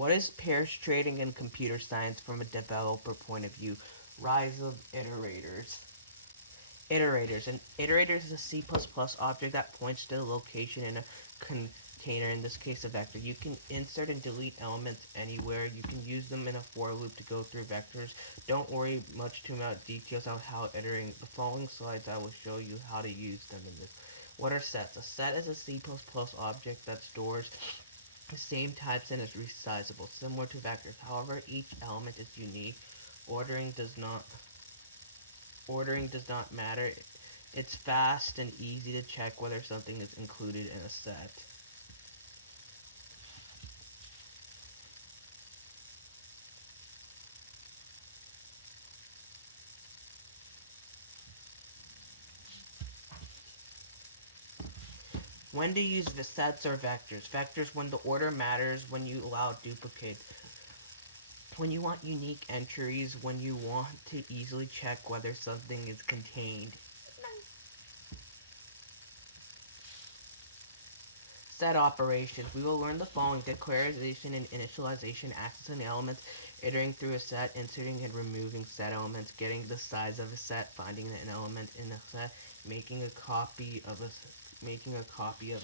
What is pairs trading in computer science from a developer point of view? Rise of iterators. Iterators. An iterator is a C++ object that points to the location in a container, in this case a vector. You can insert and delete elements anywhere. You can use them in a for loop to go through vectors. Don't worry much too about details on how iterating. The following slides I will show you how to use them in this. What are sets? A set is a C++ object that stores the same types and is resizable, similar to vectors. However, each element is unique. Ordering does not Ordering does not matter. It's fast and easy to check whether something is included in a set. When to use the sets or vectors? Vectors when the order matters, when you allow duplicate, when you want unique entries, when you want to easily check whether something is contained. Set operations. We will learn the following: declaration and initialization, accessing elements, iterating through a set, inserting and removing set elements, getting the size of a set, finding an element in a set, making a copy of a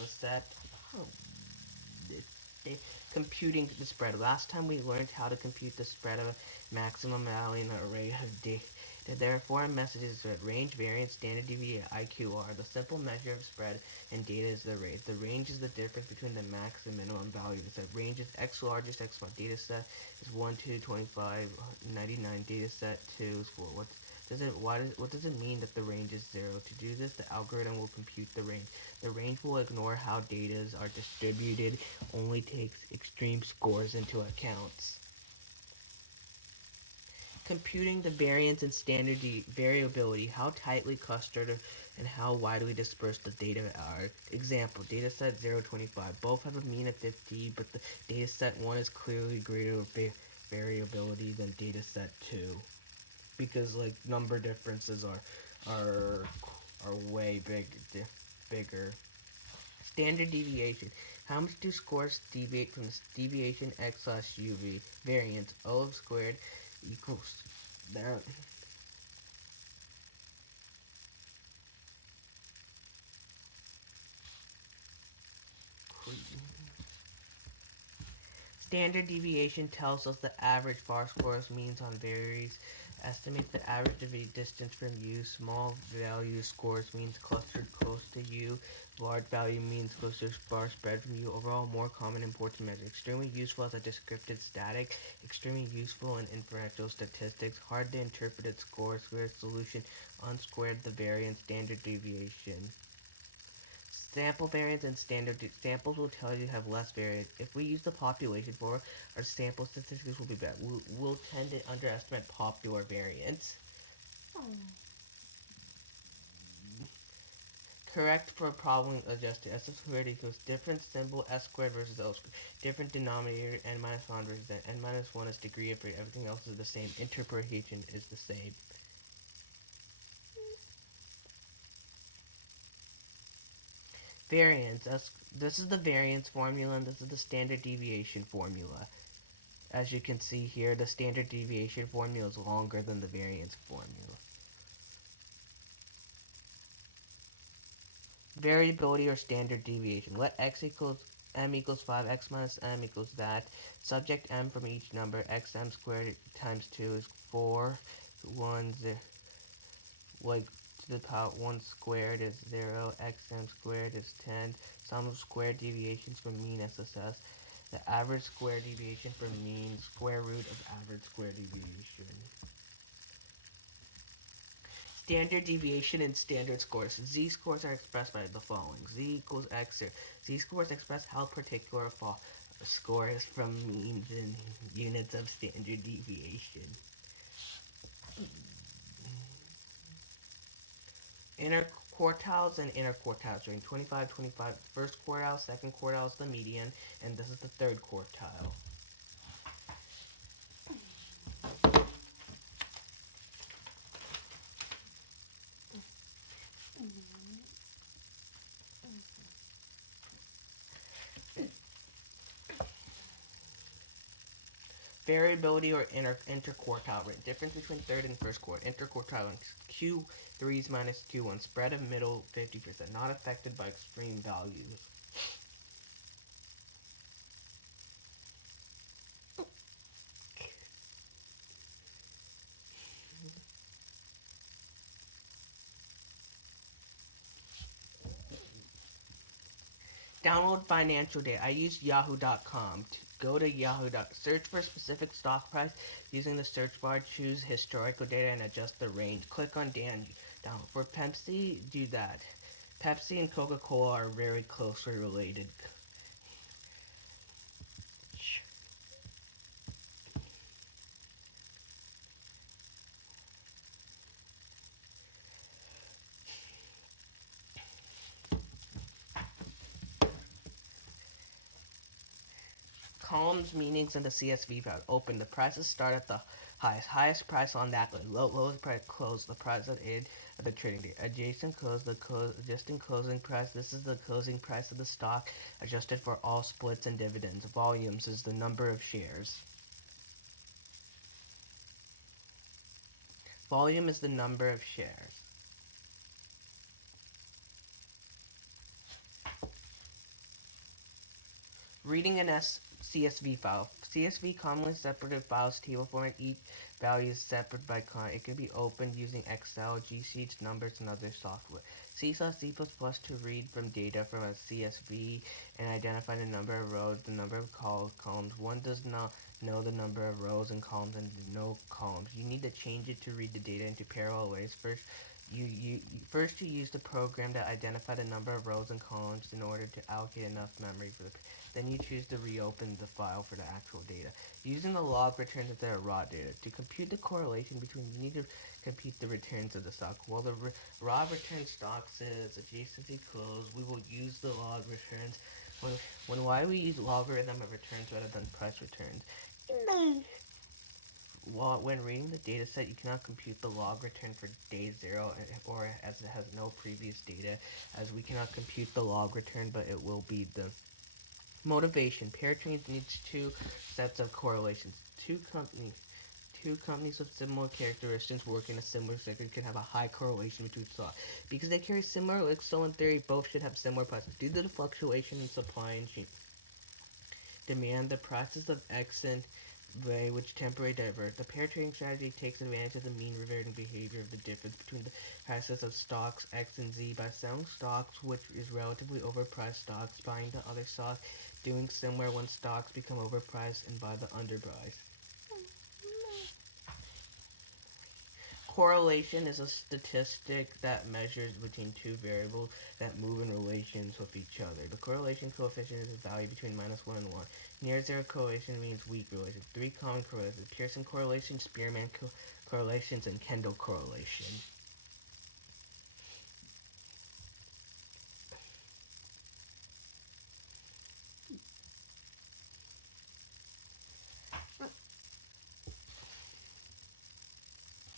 set. Oh, computing the spread. Last time we learned how to compute the spread of a maximum value in an array of data. There are four messages: range, variance, standard deviation, IQR. The simple measure of spread and data is the rate. The range is the difference between the max and minimum value. The set range is x largest, x data set is 1 to 25, 99. Data set 2 is 4. What does it mean that the range is 0? To do this, the algorithm will compute the range. The range will ignore how data are distributed, only takes extreme scores into account. Computing the variance and standard variability, how tightly clustered and how widely dispersed the data are. Example, dataset 025. Both have a mean of 50, but the dataset 1 is clearly greater variability than dataset 2. Because like number differences are way bigger. Standard deviation. How much do scores deviate from the deviation x/uv? Variance O of squared equals that. Standard deviation tells us the average bar scores means on varies. Estimate the average distance from U. Small value scores means clustered close to U. Large value means closer bar spread from U. Overall, more common important measure. Extremely useful as a descriptive static. Extremely useful in inferential statistics. Hard to interpret its score. Square solution. Unsquared the variance. Standard deviation. Sample variance and standard samples will tell you have less variance. If we use the population for our sample statistics will be better. We'll tend to underestimate popular variance. Correct for problem adjusted. S squared equals different symbol S squared versus L squared. Different denominator n minus 1 versus n minus 1 is degree of freedom. Everything else is the same. Interpretation is the same. Variance. This is the variance formula and this is the standard deviation formula. As you can see here, the standard deviation formula is longer than the variance formula. Variability or standard deviation. Let x equals m equals 5, x minus m equals that. Subject m from each number, xm squared times 2 is 4. 1, like to the power 1 squared is 0, xm squared is 10. Sum of square deviations from mean SSS. The average square deviation from mean, square root of average square deviation. Standard deviation and standard scores. Z-scores are expressed by the following. Z equals x. Z-scores express how particular score is from means in units of standard deviation. Inner quartiles and inner quartiles. Range 25, 25. First quartile, second quartile is the median, and this is the third quartile. Variability or interquartile rate. Difference between third and first quartile. Interquartile Q3s minus Q1. Spread of middle 50%. Not affected by extreme values. Download financial data. I use yahoo.com. Go to Yahoo. Search for a specific stock price using the search bar. Choose historical data and adjust the range. Click on download. For Pepsi, do that. Pepsi and Coca-Cola are very closely related. Columns meanings in the CSV file. Open. The prices start at the highest price on that list. Lowest price close. The price at end of the trading day. Adjacent close. Adjusting closing price. This is the closing price of the stock adjusted for all splits and dividends. Volumes is the number of shares. Volume is the number of shares. Reading an CSV file. CSV commonly separated files, table format. Each value is separate by column. It can be opened using Excel, G Sheets, numbers, and other software. C++ to read from data from a CSV and identify the number of rows, the number of columns. One does not know the number of rows and columns and no columns. You need to change it to read the data into parallel ways. First you use the program to identify the number of rows and columns in order to allocate enough memory for the. Then you choose to reopen the file for the actual data. Using the log returns if they are raw data. To compute the correlation between, you need to compute the returns of the stock. While the raw return stock says adjacency close, we will use the log returns. Why we use logarithm of returns rather than price returns? When reading the dataset, you cannot compute the log return for day 0 or as it has no previous data, as we cannot compute the log return, but it will be the motivation. Pair trains needs two sets of correlations. Two companies with similar characteristics work in a similar sector can have a high correlation between stocks. Because they carry similar risks, so in theory, both should have similar prices. Due to the fluctuation in supply and demand, the prices of X and Y, which temporarily diverge. The pair trading strategy takes advantage of the mean reverting behavior of the difference between the prices of stocks X and Z by selling stocks, which is relatively overpriced stocks, buying the other stocks, doing similar when stocks become overpriced, and buy the underpriced. Correlation is a statistic that measures between two variables that move in relations with each other. The correlation coefficient is a value between -1 and 1. Near zero correlation means weak relation. Three common correlations: Pearson correlation, Spearman correlations, and Kendall correlation.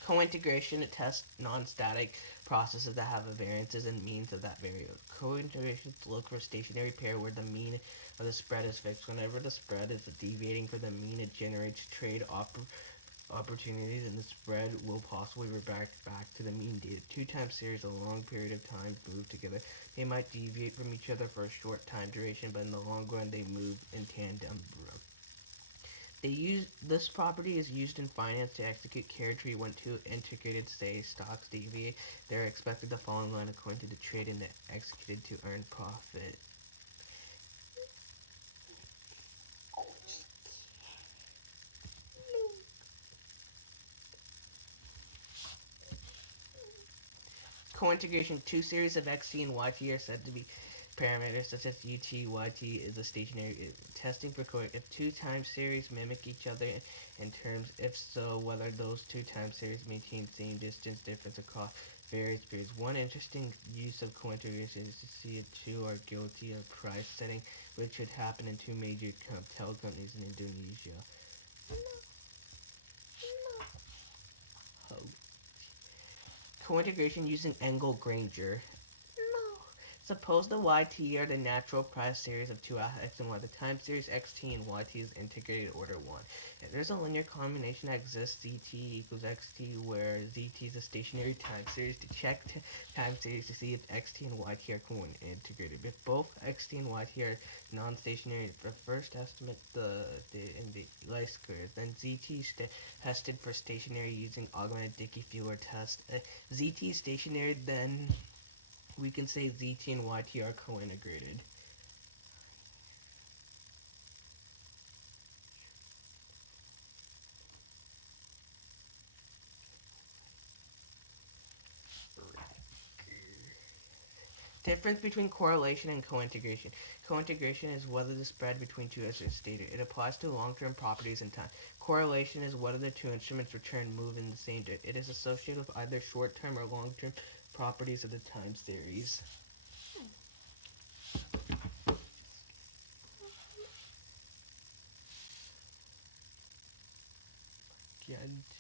Cointegration, it tests non-static processes that have variances and means of that variable. Cointegrations look for a stationary pair where the mean of the spread is fixed. Whenever the spread is deviating from the mean, it generates trade opportunities, and the spread will possibly revert back to the mean data. Two time series a long period of time move together. They might deviate from each other for a short time duration, but in the long run they move in tandem. This property is used in finance to execute carry tree when two integrated stocks deviate. They're expected to fall in line according to the trade and executed to earn profit. Cointegration, two series of XT and YT are said to be parameters such as UT, YT is a stationary testing for if two time series mimic each other in terms, if so, whether those two time series maintain the same distance difference across various periods. One interesting use of cointegration is to see if two are guilty of price setting, which should happen in two major companies in Indonesia. Cointegration using Engel-Granger. Suppose the yt are the natural price series of two x and y. The time series xt and yt is integrated order 1. If there's a linear combination that exists zt equals xt where zt is a stationary time series, to check time series to see if xt and yt are co-integrated. If both xt and yt are non-stationary, for first estimate in the light squares, then zt is tested for stationary using augmented Dickey-Fuller test. Zt is stationary, then we can say zt and yt are co-integrated. Difference between correlation and co-integration. Co-integration is whether the spread between two is stated. It applies to long-term properties in time. Correlation is whether the two instruments return move in the same direction. It is associated with either short-term or long-term properties of the time series. Again.